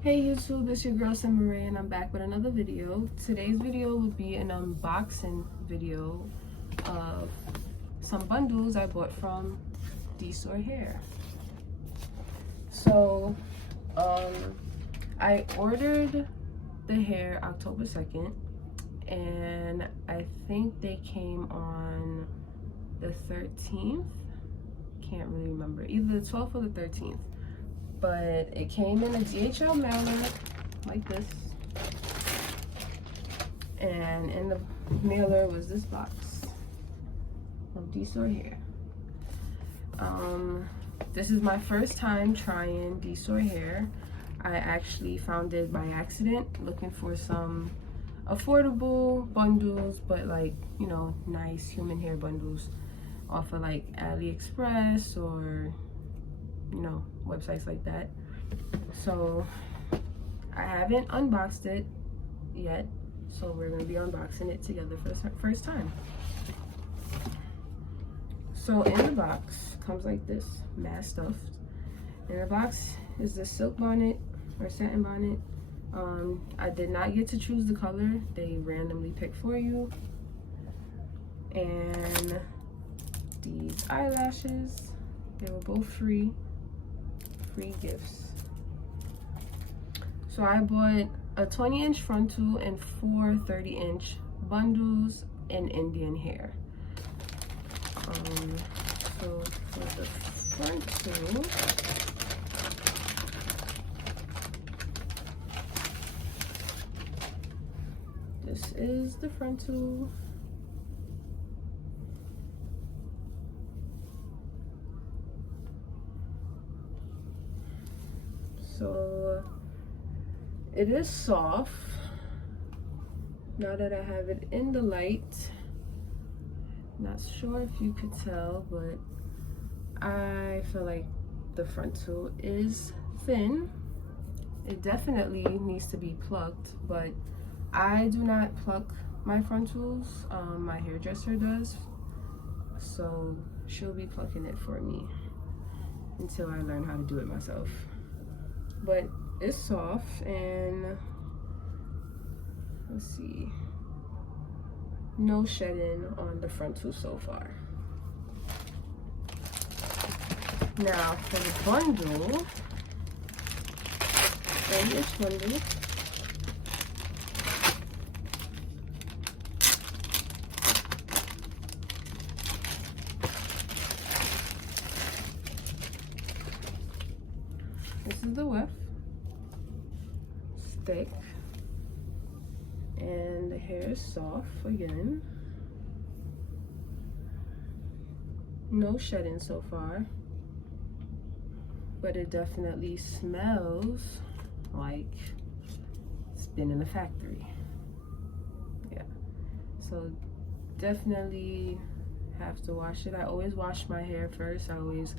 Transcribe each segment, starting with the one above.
Hey YouTube, it's your girl Summer and I'm back with another video. Today's video will be an unboxing video of some bundles I bought from DSoar Hair. So, I ordered the hair October 2nd and I think they came on the 13th. Can't really remember, either the 12th or the 13th. But it came in a DHL mailer like this, and in the mailer was this box of DSoar Hair. This is my first time trying DSoar Hair. I actually found it by accident, looking for some affordable bundles, but like, you know, nice human hair bundles off of like AliExpress or, you know, websites like that. So I haven't unboxed it yet, so we're going to be unboxing it together for the first time. So in the box comes like this, matte stuffed. In the box is the silk bonnet or satin bonnet. I did not get to choose the color, they randomly pick for you. And these eyelashes, they were both free gifts. So I bought a 20-inch frontal and 4 30-inch bundles in Indian hair. So for the frontal, this is the frontal. So it is soft. Now that I have it in the light, not sure if you could tell, but I feel like the frontal is thin. It definitely needs to be plucked, but I do not pluck my frontals. My hairdresser does, so she'll be plucking it for me until I learn how to do it myself. But it's soft, and let's see, no shedding on the frontal so far. Now for the bundle, 30-inch bundle. This is the weft, it's thick, and the hair is soft again. No shedding so far, but it definitely smells like it's been in a factory. Yeah, so definitely have to wash it. I always wash my hair first. I always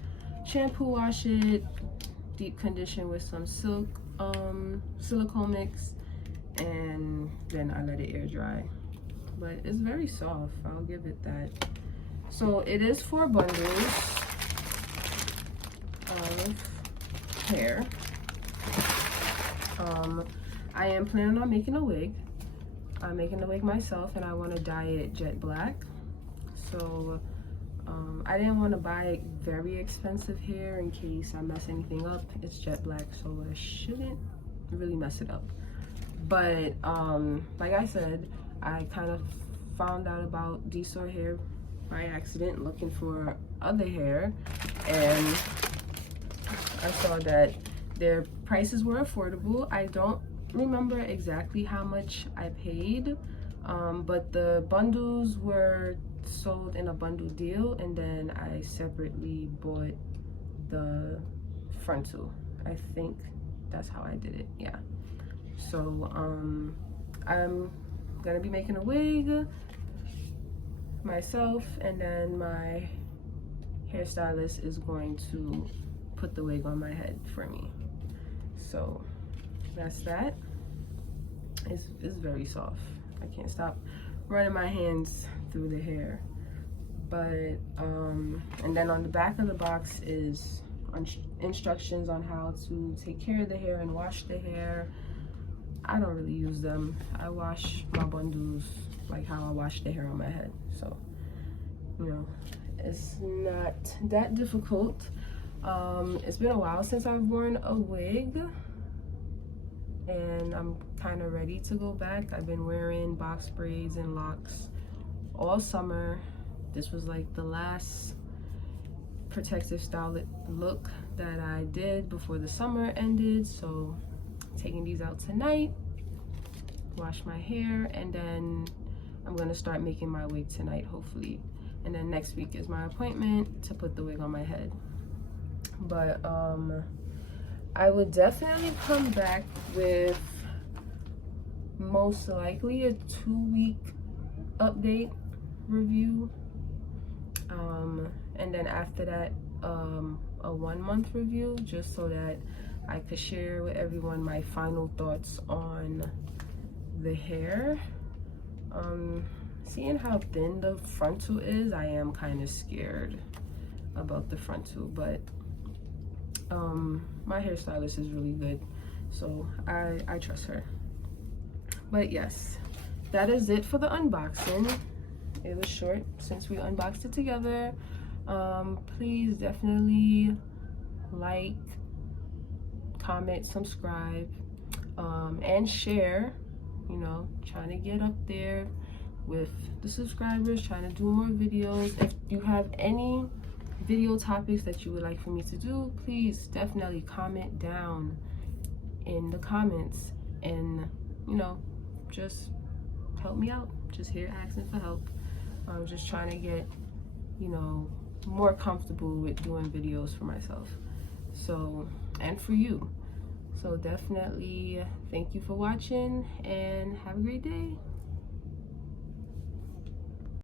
shampoo wash it, deep condition with some silicone mix, and then I let it air dry. But it's very soft, I'll give it that. So it is 4 bundles of hair. I am planning on making a wig. I'm making the wig myself, and I want to dye it jet black. So I didn't want to buy very expensive hair in case I mess anything up. It's jet black, so I shouldn't really mess it up. But like I said, I kind of found out about DSoar Hair by accident, looking for other hair, and I saw that their prices were affordable. I don't remember exactly how much I paid, but the bundles were sold in a bundle deal, and then I separately bought the frontal. I think that's how I did it, yeah. So I'm gonna be making a wig myself, and then my hairstylist is going to put the wig on my head for me. So that's that. It's very soft. I can't stop running my hands through the hair. But and then on the back of the box is instructions on how to take care of the hair and wash the hair. I don't really use them. I wash my bundles like how I wash the hair on my head. So, you know, it's not that difficult. It's been a while since I've worn a wig, and I'm kind of ready to go back. I've been wearing box braids and locks all summer. This was like the last protective style look that I did before the summer ended. So taking these out tonight, wash my hair, and then I'm gonna start making my wig tonight, hopefully. And then next week is my appointment to put the wig on my head. But I would definitely come back with most likely a 2-week update review, and then after that a 1-month review, just so that I could share with everyone my final thoughts on the hair. Seeing how thin the frontal is, I am kind of scared about the frontal, but my hairstylist is really good, so I trust her. But yes, that is it for the unboxing. It was short since we unboxed it together. Please definitely like, comment, subscribe, and share. You know, trying to get up there with the subscribers, trying to do more videos. If you have any video topics that you would like for me to do, please definitely comment down in the comments, and you know, just help me out. Just here asking for help. I'm just trying to get, you know, more comfortable with doing videos for myself, so, and for you. So definitely thank you for watching, and have a great day.